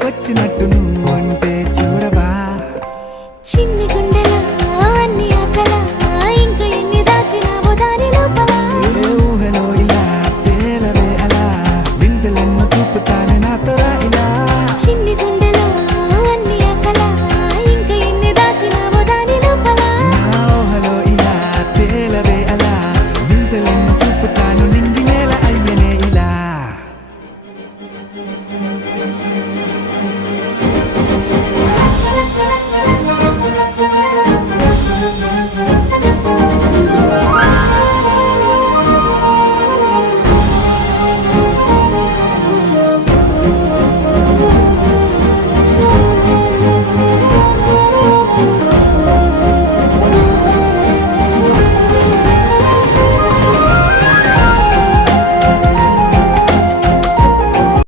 ఊహలకొచ్చినట్టు నువ్వు అంటే చూడవా చిన్ని గుండెలా అన్ని ఆశలా ఇంకా ఎన్ని దాచినావో దాని లోపల ఏ ఊహలో ఇలా తేలవే అలా వింతలెన్నో చూపుతానే నాతో